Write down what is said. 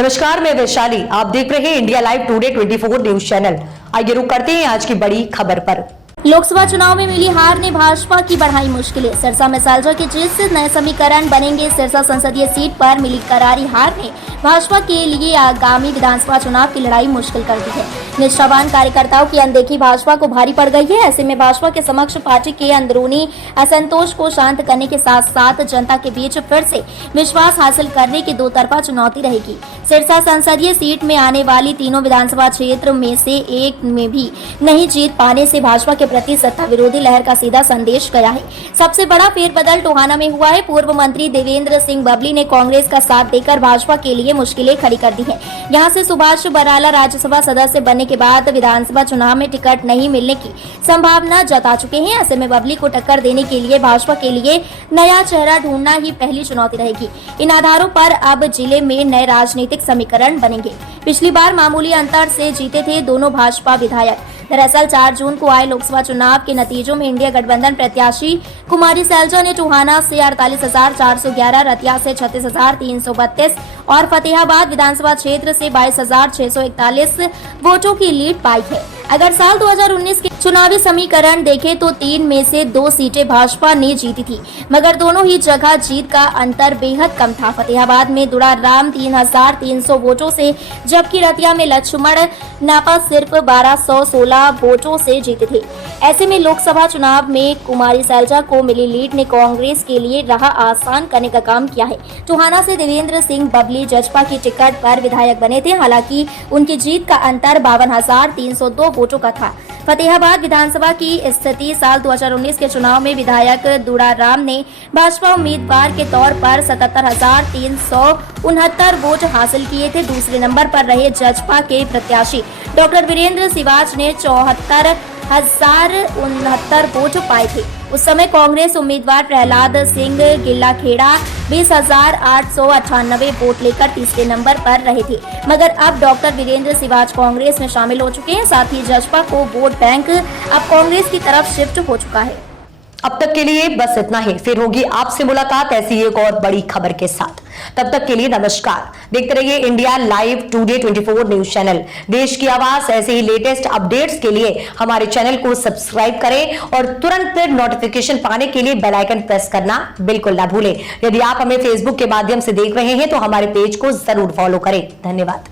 नमस्कार, मैं वैशाली। आप देख रहे हैं India live today 24 news channel. आइए रुक करते हैं आज की बड़ी खबर पर। लोकसभा चुनाव में मिली हार ने भाजपा की बढ़ाई मुश्किलें। सिरसा में सैलजा की जीत से नए समीकरण बनेंगे। सिरसा संसदीय सीट पर मिली करारी हार ने भाजपा के लिए आगामी विधानसभा चुनाव की लड़ाई मुश्किल कर दी है। निष्ठावान कार्यकर्ताओं की अनदेखी भाजपा को भारी पड़ गई है। ऐसे में भाजपा के समक्ष पार्टी के अंदरूनी असंतोष को शांत करने के साथ साथ जनता के बीच फिर से विश्वास हासिल करने की दो तरफा चुनौती रहेगी। सिरसा संसदीय सीट में आने वाली तीनों विधानसभा क्षेत्र में से एक में भी नहीं जीत पाने से भाजपा के प्रति सत्ता विरोधी लहर का सीधा संदेश गया है। सबसे बड़ा फेरबदल टोहाना में हुआ है। पूर्व मंत्री देवेंद्र सिंह बबली ने कांग्रेस का साथ देकर भाजपा के लिए मुश्किलें खड़ी कर दी हैं। यहां से सुभाष बराला राज्यसभा सदस्य बनने के बाद विधानसभा चुनाव में टिकट नहीं मिलने की संभावना जता चुके हैं। ऐसे में बबली को टक्कर देने के लिए भाजपा के लिए नया चेहरा ढूंढना ही पहली चुनौती रहेगी। इन आधारों पर अब जिले में नए राजनीतिक समीकरण बनेंगे। पिछली बार मामूली अंतर से जीते थे दोनों भाजपा विधायक। दरअसल 4 जून को आए लोकसभा चुनाव के नतीजों में इंडिया गठबंधन प्रत्याशी कुमारी सैलजा ने टोहाना से 48,411, रतिया से 36,332 और फतेहाबाद विधानसभा क्षेत्र से 22,641 वोटों की लीड पाई है। अगर साल 2019 के चुनावी समीकरण देखें तो 3 में से 2 सीटें भाजपा ने जीती थी, मगर दोनों ही जगह जीत का अंतर बेहद कम था। फतेहाबाद में दुड़ाराम 3,300 वोटों से, जबकि रतिया में लक्ष्मण नापा सिर्फ 1,216 वोटों से जीते थे। ऐसे में लोकसभा चुनाव में कुमारी सैलजा को मिली लीड ने कांग्रेस के लिए राह आसान करने का काम किया है। टोहाना से देवेंद्र सिंह बबली जजपा की टिकट पर विधायक बने थे। हालांकि उनकी जीत का अंतर 52,302 वोटों का था। फतेहाबाद विधानसभा की स्थिति साल 2019 के चुनाव में विधायक दुड़ाराम ने भाजपा उम्मीदवार के तौर पर 77,369 वोट हासिल किए थे। दूसरे नंबर पर रहे जजपा के प्रत्याशी डॉक्टर वीरेंद्र सिवाच ने 74,069 वोट पाए थे। उस समय कांग्रेस उम्मीदवार प्रहलाद सिंह गिल्लाखेड़ा 20,898 वोट लेकर तीसरे नंबर पर रहे थे, मगर अब डॉक्टर वीरेंद्र सिवाच कांग्रेस में शामिल हो चुके हैं। साथ ही जजपा को वोट बैंक अब कांग्रेस की तरफ शिफ्ट हो चुका है। अब तक के लिए बस इतना ही। फिर होगी आपसे मुलाकात ऐसी एक और बड़ी खबर के साथ। तब तक के लिए नमस्कार। देखते रहिए India live today 24 news channel. देश की आवाज ऐसे ही लेटेस्ट अपडेट्स के लिए हमारे चैनल को सब्सक्राइब करें और तुरंत नोटिफिकेशन पाने के लिए बेल आइकन प्रेस करना बिल्कुल ना भूलें। यदि आप हमें फेसबुक के माध्यम से देख रहे हैं तो हमारे पेज को जरूर फॉलो करें। धन्यवाद।